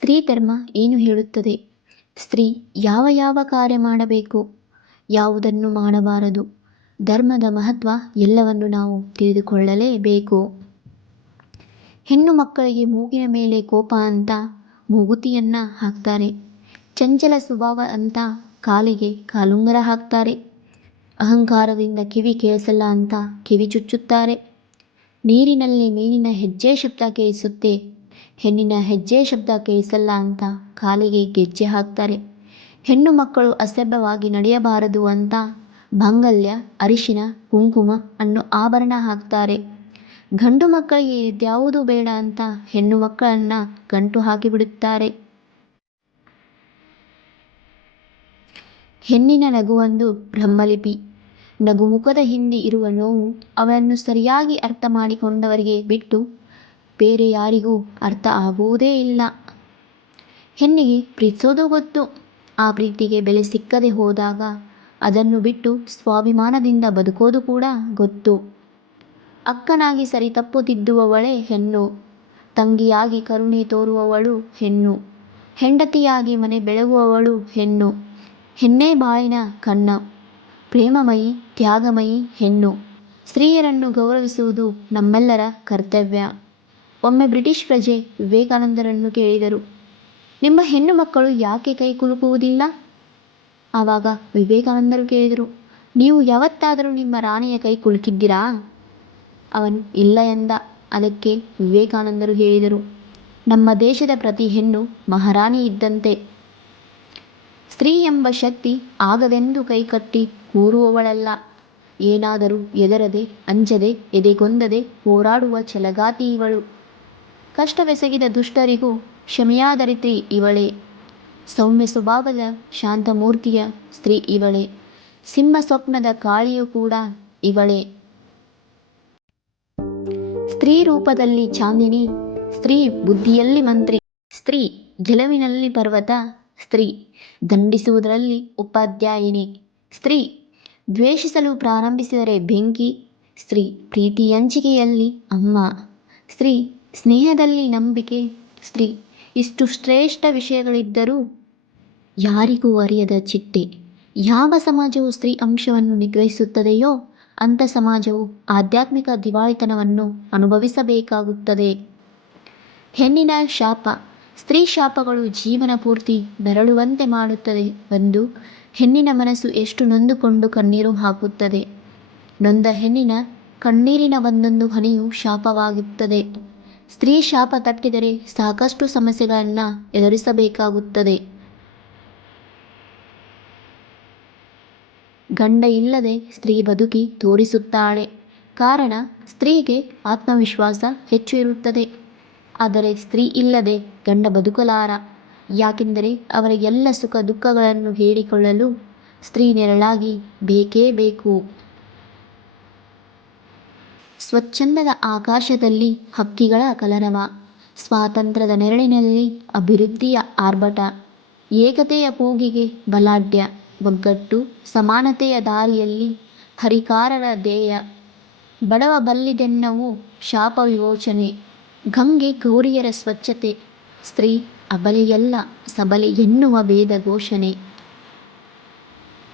ಸ್ತ್ರೀ ಧರ್ಮ ಏನು ಹೇಳುತ್ತದೆ? ಸ್ತ್ರೀ ಯಾವ ಯಾವ ಕಾರ್ಯ ಮಾಡಬೇಕು? ಯಾವುದನ್ನು ಮಾಡಬಾರದು? ಧರ್ಮದ ಮಹತ್ವ ಎಲ್ಲವನ್ನು ನಾವು ತಿಳಿದುಕೊಳ್ಳಲೇಬೇಕು. ಹೆಣ್ಣು ಮಕ್ಕಳಿಗೆ ಮೂಗಿನ ಮೇಲೆ ಕೋಪ ಅಂತ ಮೂಗುತಿಯನ್ನ ಹಾಕ್ತಾರೆ. ಚಂಚಲ ಸ್ವಭಾವ ಅಂತ ಕಾಲಿಗೆ ಕಾಲುಂಗರ ಹಾಕ್ತಾರೆ. ಅಹಂಕಾರದಿಂದ ಕಿವಿ ಕೇಳಿಸಲ್ಲ ಅಂತ ಕಿವಿ ಚುಚ್ಚುತ್ತಾರೆ. ನೀರಿನಲ್ಲಿ ಮೀನಿನ ಹೆಜ್ಜೆ ಶಬ್ದ ಕೇಳಿಸುತ್ತೆ. ಹೆಣ್ಣಿನ ಹೆಜ್ಜೆ ಶಬ್ದ ಕೇಳಿಸಲ್ಲ ಅಂತ ಕಾಲಿಗೆ ಗೆಜ್ಜೆ ಹಾಕ್ತಾರೆ. ಹೆಣ್ಣು ಮಕ್ಕಳು ಅಸಭ್ಯವಾಗಿ ನಡೆಯಬಾರದು ಅಂತ ಮಾಂಗಲ್ಯ ಅರಿಶಿನ, ಕುಂಕುಮ ಅನ್ನೋ ಆಭರಣ ಹಾಕ್ತಾರೆ. ಗಂಡು ಮಕ್ಕಳಿಗೆ ಇದ್ಯಾವುದು ಬೇಡ ಅಂತ ಹೆಣ್ಣು ಮಕ್ಕಳನ್ನ ಗಂಟು ಹಾಕಿಬಿಡುತ್ತಾರೆ. ಹೆಣ್ಣಿನ ನಗುವೊಂದು ಬ್ರಹ್ಮಲಿಪಿ. ನಗು ಮುಖದ ಹಿಂದೆ ಇರುವ ನೋವು ಅವನ್ನು ಸರಿಯಾಗಿ ಅರ್ಥ ಮಾಡಿಕೊಂಡವರಿಗೆ ಬಿಟ್ಟು ಬೇರೆ ಯಾರಿಗೂ ಅರ್ಥ ಆಗುವುದೇ ಇಲ್ಲ. ಹೆಣ್ಣಿಗೆ ಪ್ರೀತಿಸೋದು ಗೊತ್ತು. ಆ ಪ್ರೀತಿಗೆ ಬೆಲೆ ಸಿಕ್ಕದೆ ಹೋದಾಗ ಅದನ್ನು ಬಿಟ್ಟು ಸ್ವಾಭಿಮಾನದಿಂದ ಬದುಕೋದು ಕೂಡ ಗೊತ್ತು. ಅಕ್ಕನಾಗಿ ಸರಿ ತಪ್ಪು ತಿದ್ದುವವಳೇ ಹೆಣ್ಣು. ತಂಗಿಯಾಗಿ ಕರುಣೆ ತೋರುವವಳು ಹೆಣ್ಣು. ಹೆಂಡತಿಯಾಗಿ ಮನೆ ಬೆಳಗುವವಳು ಹೆಣ್ಣು. ಹೆಣ್ಣೇ ಬಾಳಿನ ಕಣ್ಣ. ಪ್ರೇಮಮಯಿ, ತ್ಯಾಗಮಯಿ ಹೆಣ್ಣು. ಸ್ತ್ರೀಯರನ್ನು ಗೌರವಿಸುವುದು ನಮ್ಮೆಲ್ಲರ ಕರ್ತವ್ಯ. ಒಮ್ಮೆ ಬ್ರಿಟಿಷ್ ಪ್ರಜೆ ವಿವೇಕಾನಂದರನ್ನು ಕೇಳಿದರು, ನಿಮ್ಮ ಹೆಣ್ಣು ಮಕ್ಕಳು ಯಾಕೆ ಕೈ ಕುಲುಕುವುದಿಲ್ಲ? ಆವಾಗ ವಿವೇಕಾನಂದರು ಕೇಳಿದರು, ನೀವು ಯಾವತ್ತಾದರೂ ನಿಮ್ಮ ರಾಣಿಯ ಕೈ ಕುಲುಕಿದ್ದೀರಾ? ಅವನು ಇಲ್ಲ ಎಂದ. ಅದಕ್ಕೆ ವಿವೇಕಾನಂದರು ಹೇಳಿದರು, ನಮ್ಮ ದೇಶದ ಪ್ರತಿ ಹೆಣ್ಣು ಮಹಾರಾಣಿ ಇದ್ದಂತೆ. ಸ್ತ್ರೀ ಎಂಬ ಶಕ್ತಿ ಆಗದೆಂದು ಕೈಕಟ್ಟಿ ಕೂರುವವಳಲ್ಲ. ಏನಾದರೂ ಎದರದೆ ಅಂಜದೆ, ಎದೆಗೊಂದದೆ ಹೋರಾಡುವ ಛಲಗಾತಿ ಇವಳು. ಕಷ್ಟವೆಸಗಿದ ದುಷ್ಟರಿಗೂ ಕ್ಷಮೆಯಾದರಿತ್ರಿ ಇವಳೆ. ಸೌಮ್ಯ ಸ್ವಭಾವದ ಶಾಂತಮೂರ್ತಿಯ ಸ್ತ್ರೀ ಇವಳೆ. ಸಿಂಹ ಸ್ವಪ್ನದ ಕಾಳಿಯೂ ಕೂಡ ಇವಳೆ. ಸ್ತ್ರೀ ರೂಪದಲ್ಲಿ ಚಾಂದಿನಿ, ಸ್ತ್ರೀ ಬುದ್ಧಿಯಲ್ಲಿ ಮಂತ್ರಿ, ಸ್ತ್ರೀ ಗೆಲುವಿನಲ್ಲಿ ಪರ್ವತ, ಸ್ತ್ರೀ ದಂಡಿಸುವುದರಲ್ಲಿ ಉಪಾಧ್ಯಾಯಿನಿ, ಸ್ತ್ರೀ ದ್ವೇಷಿಸಲು ಪ್ರಾರಂಭಿಸಿದರೆ ಬೆಂಕಿ, ಸ್ತ್ರೀ ಪ್ರೀತಿ ಹಂಚಿಕೆಯಲ್ಲಿ ಅಮ್ಮ, ಸ್ತ್ರೀ ಸ್ನೇಹದಲ್ಲಿ ನಂಬಿಕೆ. ಸ್ತ್ರೀ, ಇಷ್ಟು ಶ್ರೇಷ್ಠ ವಿಷಯಗಳಿದ್ದರೂ ಯಾರಿಗೂ ಅರಿಯದ ಚಿಟ್ಟೆ. ಯಾವ ಸಮಾಜವು ಸ್ತ್ರೀ ಅಂಶವನ್ನು ನಿಗ್ರಹಿಸುತ್ತದೆಯೋ ಅಂಥ ಸಮಾಜವು ಆಧ್ಯಾತ್ಮಿಕ ದಿವಾಳಿತನವನ್ನು ಅನುಭವಿಸಬೇಕಾಗುತ್ತದೆ. ಹೆಣ್ಣಿನ ಶಾಪ, ಸ್ತ್ರೀ ಶಾಪಗಳು ಜೀವನ ಪೂರ್ತಿ ನರಳುವಂತೆ ಮಾಡುತ್ತದೆ ಎಂದು ಹೆಣ್ಣಿನ ಮನಸ್ಸು ಎಷ್ಟು ನೊಂದುಕೊಂಡು ಕಣ್ಣೀರು ಹಾಕುತ್ತದೆ. ನೊಂದ ಹೆಣ್ಣಿನ ಕಣ್ಣೀರಿನ ಒಂದೊಂದು ಹನಿಯು ಶಾಪವಾಗುತ್ತದೆ. ಸ್ತ್ರೀ ಶಾಪ ತಟ್ಟಿದರೆ ಸಾಕಷ್ಟು ಸಮಸ್ಯೆಗಳನ್ನು ಎದುರಿಸಬೇಕಾಗುತ್ತದೆ. ಗಂಡ ಇಲ್ಲದೆ ಸ್ತ್ರೀ ಬದುಕಿ ತೋರಿಸುತ್ತಾಳೆ. ಕಾರಣ, ಸ್ತ್ರೀಗೆ ಆತ್ಮವಿಶ್ವಾಸ ಹೆಚ್ಚು ಇರುತ್ತದೆ. ಆದರೆ ಸ್ತ್ರೀ ಇಲ್ಲದೆ ಗಂಡ ಬದುಕಲಾರ. ಯಾಕೆಂದರೆ ಅವರ ಎಲ್ಲ ಸುಖ ದುಃಖಗಳನ್ನು ಹೇಳಿಕೊಳ್ಳಲು ಸ್ತ್ರೀ ನೆರಳಾಗಿ ಬೇಕೇ ಬೇಕು. ಸ್ವಚ್ಛಂದದ ಆಕಾಶದಲ್ಲಿ ಹಕ್ಕಿಗಳ ಕಲರವ. ಸ್ವಾತಂತ್ರ್ಯದ ನೆರಳಿನಲ್ಲಿ ಅಭಿವೃದ್ಧಿಯ ಆರ್ಭಟ. ಏಕತೆಯ ಕೂಗಿಗೆ ಬಲಾಢ್ಯ. ಒಗ್ಗಟ್ಟು ಸಮಾನತೆಯ ದಾರಿಯಲ್ಲಿ ಹರಿಕಾರರ ಧ್ಯೇಯ. ಬಡವ ಬಲ್ಲಿದೆನ್ನವು ಶಾಪ ವಿಮೋಚನೆ. ಗಂಗೆ ಗೌರಿಯರ ಸ್ವಚ್ಛತೆ. ಸ್ತ್ರೀ ಅಬಲೆಯಲ್ಲ ಸಬಲಿ ಎನ್ನುವ ವೇದ ಘೋಷಣೆ.